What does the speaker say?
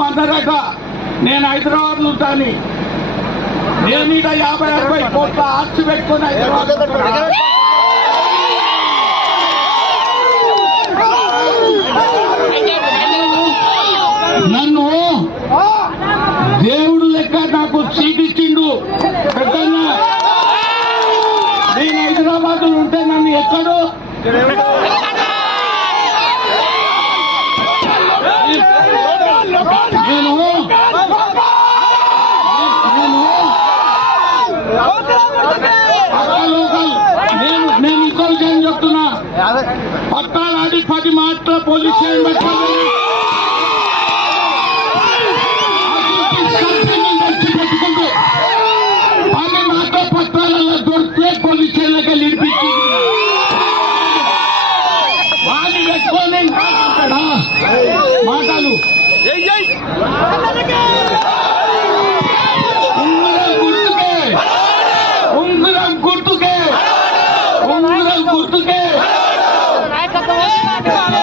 నువ్వు నేను హైదరాబాద్ ఉంటాను. నేను ఇక యాభై అరవై కోట్ల ఆస్తి పెట్టుకుని హైదరాబాద్ నన్ను దేవుడు లెక్క నాకు సీట్ ఇచ్చిండు. నేను హైదరాబాద్ ఉంటే నన్ను ఎక్కడో నేను నేను పక్కా లోకల్ నేను నేను ఇంకో విషయం చెప్తున్నా పట్టాలాడి పది మాటల పోలీస్ పది మాటల పట్టాలలో దొరికితే పోలీస్ వాళ్ళు పెట్టుకొని మాటలు గుర్తుకే.